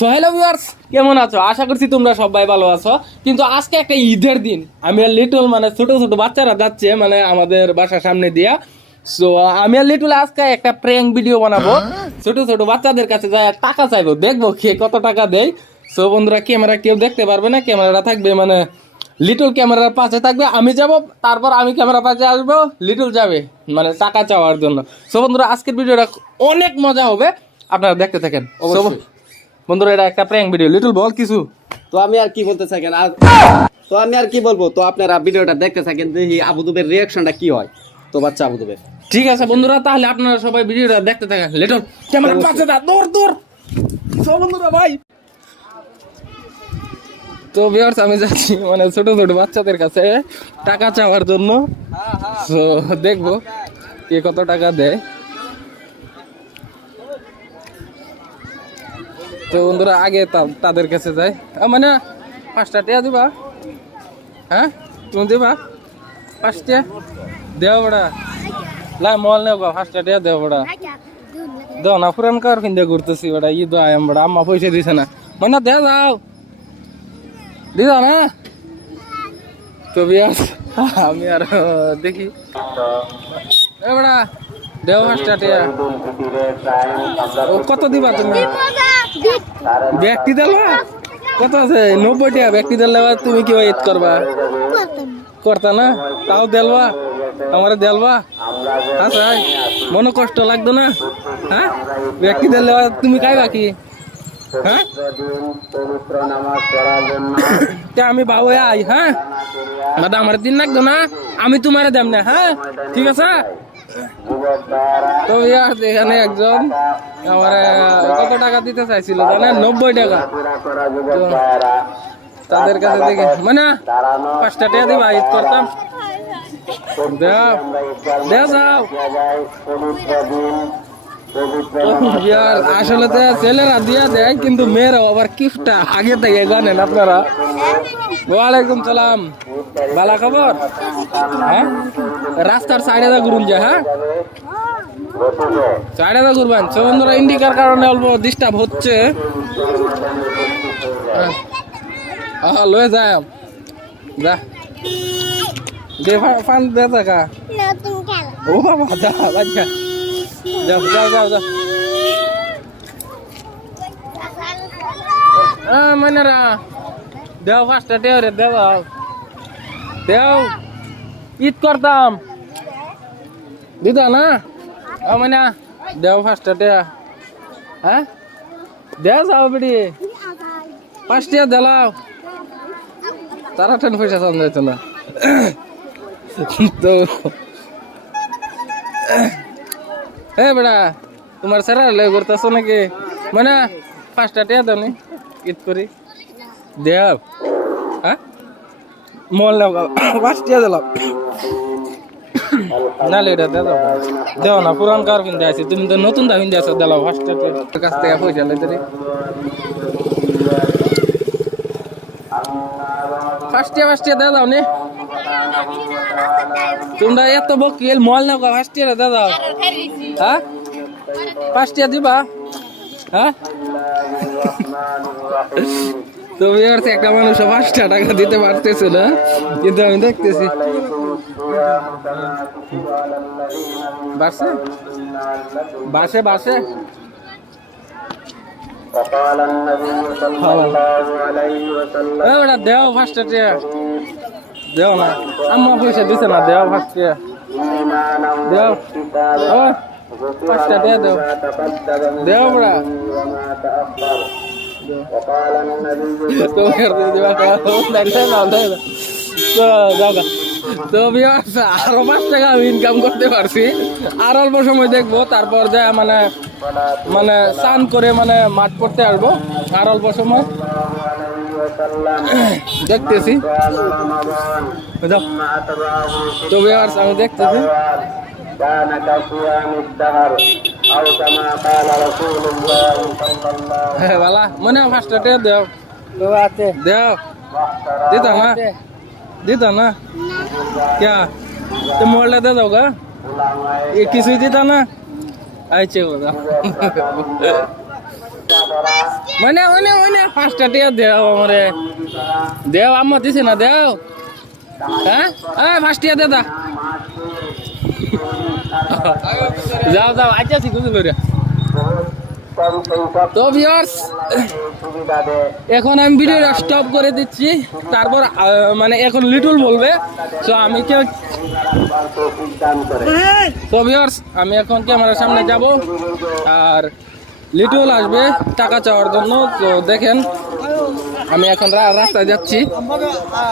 So hello viewers, কেমন আছো? আশা করছি তোমরা সবাই ভালো আছো। কিন্তু আজকে একটা ঈদের দিন, আমি আর লিটল মানে ছোট ছোট বাচ্চারা যাচ্ছে মানে আমাদের বাসার সামনে দিয়া। সো আমি আর লিটল আজকে একটা প্র্যাঙ্ক ভিডিও বানাবো, ছোট ছোট বাচ্চাদের কাছে যায় টাকা চাইবো, দেখবো কে কত টাকা দেয়। সো বন্ধুরা, ক্যামেরা কেউ দেখতে পারবে না, ক্যামেরাটা থাকবে মানে লিটল ক্যামেরার পাশে থাকবে, আমি যাব, তারপর আমি ক্যামেরার পাশে আসবো, লিটল যাবে মানে টাকা চাওয়ার জন্য। সো বন্ধুরা, আজকের ভিডিওটা অনেক মজা হবে, আপনারা দেখতে থাকেন। বন্ধুরা, এটা একটা প্র্যাঙ্ক ভিডিও। লিটল বল কিছু। তো আমি আর কি বলতে থাকেন তো আমি আর কি বলবো, তো আপনারা ভিডিওটা দেখতে থাকেন, দেখি আবুদুবের রিয়াকশনটা কি হয়। তো বাচ্চা আবুদুবের ঠিক আছে বন্ধুরা, তাহলে আপনারা সবাই ভিডিওটা দেখতে থাকেন। লিটল ক্যামেরা পাশে দা, দৌড় দৌড়। সো বন্ধুরা ভাই, তো ভিউয়ার্স আমি যাচ্ছি মানে ছোট ছোট বাচ্চাদের কাছে টাকা চাওয়ার জন্য। সো দেখবো কে কত টাকা দেয়। তো বন্ধুরা, আগে তাদের কাছে যাই, মানে 5টা টাকা দিবা? হ্যাঁ, তুমি দিবা 5টা? দেও বড়া, লাই মল নেও, 5টা টাকা দেও বড়া। দাও না, পুরান কার কিনতে ঘুরতেছি বড়া, ঈদ আয়াম বড়া, আম্মা পয়সা দিছে না, মানে দে যাও, দি যাও না। তো বিয়াস আমি আর দেখি, এ বড়া দেও 5টা টাকা। ও কত দিবা তুমি? ব্যক্তি দিলা কত আছে? 90 টাকা ব্যক্তি দিলে তুমি কি ঈদ করবা? করতা না, তাও দেলবা আমার দেলবা? আচ্ছা, মনে কষ্ট লাগতো না? হ্যাঁ, ব্যক্তি দিলে তুমি খাইবা কি? হ্যাঁ, আমি বাবু আই। হ্যাঁ দাদা, আমার দিন লাগতো না, আমি তোমার দেম না। হ্যাঁ ঠিক আছে। তো এখানে একজন আমার কত টাকা দিতে চাইছিল জানেন? 90 টাকা। তো তাদের কাছে দেখে মানে 5টা টাকা দিবা, ঈদ করতাম। দেও দেও যাও। আসলে তো ছেলেরা দিয়া দেয়, কিন্তু মেয়েরাও আবার কিফটা আগে থেকে জানেন আপনারা। ওয়ালাইকুম সালাম, ভালো খবর? হ্যাঁ, রাস্তার সাইডে দা ঘুরুন যায়। হ্যাঁ, সাইডে দা ঘুরবেন। তো বন্ধুরা, ইন্ডিকার কারণে অল্প ডিস্টার্ব হচ্ছে। হ্যাঁ লয়ে যায় যা দে ফান দে টাকা। ও বাবা, যা বাচ্চা, যাও যাও যাও যাও। মানেরা দেও 5টা টাকা রে, দেও দেও, ঈদ করতাম, দিদা না মানে দেও 5টা টাকা। হ্যাঁ দেও যাও বেড়ি, 5 টাকা দিলাও, তারা টেন পয়সা চান যাইত না। তো হ্যাঁ বেড়া, তোমার স্যার লে করতেছ নাকি? মানে 5টা টাকা দাও নি, ঈদ করি দেও। হ্যাঁ মল নাও, 5 টাকা দিলাম না, লেটা দাও দেও না, পুরান কার কিনতে আসি, তুমি তো নতুন দা কিনতে আসো, দিলাও 5টা কাছ থেকে পয়সা লেতে 5 টাকা দাও নি। তোমরা এত বকিল মল নাও, 5 টাকা দাও। হ্যাঁ 5 টাকা দিবা? হ্যাঁ তো একটা মানুষ 5টা টাকা দিতে পারতেছে না, কিন্তু আমি দেখতেছি বাসে বাসে বাসে। দেও 5টা টাকা দেও না, আম্মা পয়সা দিছে না, দেও 5 টাকা দেও। 5টা টাকা দেও, দেও বড়া। আরো 5 টাকা আমি ইনকাম করতে পারছি, আর অল্প সময় দেখবো, তারপর যা মানে মানে স্নান করে মানে মাঠ করতে আসবো, আর অল্প সময় দেখতেছি। তো আমি দেখতেছি হ্যাঁ বালা, মানে 5টা টাকা দেও দেও, দিতা না দিতা না क्या तो मोड़ दे दोगा, ये किसी दिता ना। अच्छा মানে পাঁচটা টিয়া দেও আমারে দেও আম্মা দিছে না দেও হ্যাঁ ফার্স্ট টিয়া দে যাও যাও আচ্ছা ঠিক আছে লইরা তো ভিউয়ার্স এখন আমি ভিডিওটা স্টপ করে দিচ্ছি তারপর মানে এখন লিটল বলবে তো আমি কে তো ভিউয়ার্স আমি এখন ক্যামেরার সামনে যাব আর লিটল আসবে টাকা চাওয়ার জন্য তো দেখেন আমি এখন রাস্তায় যাচ্ছি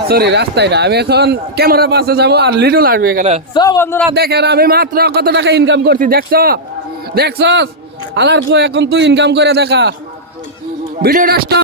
সরি রাস্তায় না আমি এখন ক্যামেরার পাশে যাব আর লিটল আসবে এখানে সো বন্ধুরা দেখেন আমি মাত্র কত টাকা ইনকাম করছি দেখছস আলার পর এখন তুই ইনকাম করে দেখা ভিডিওটা স্টপ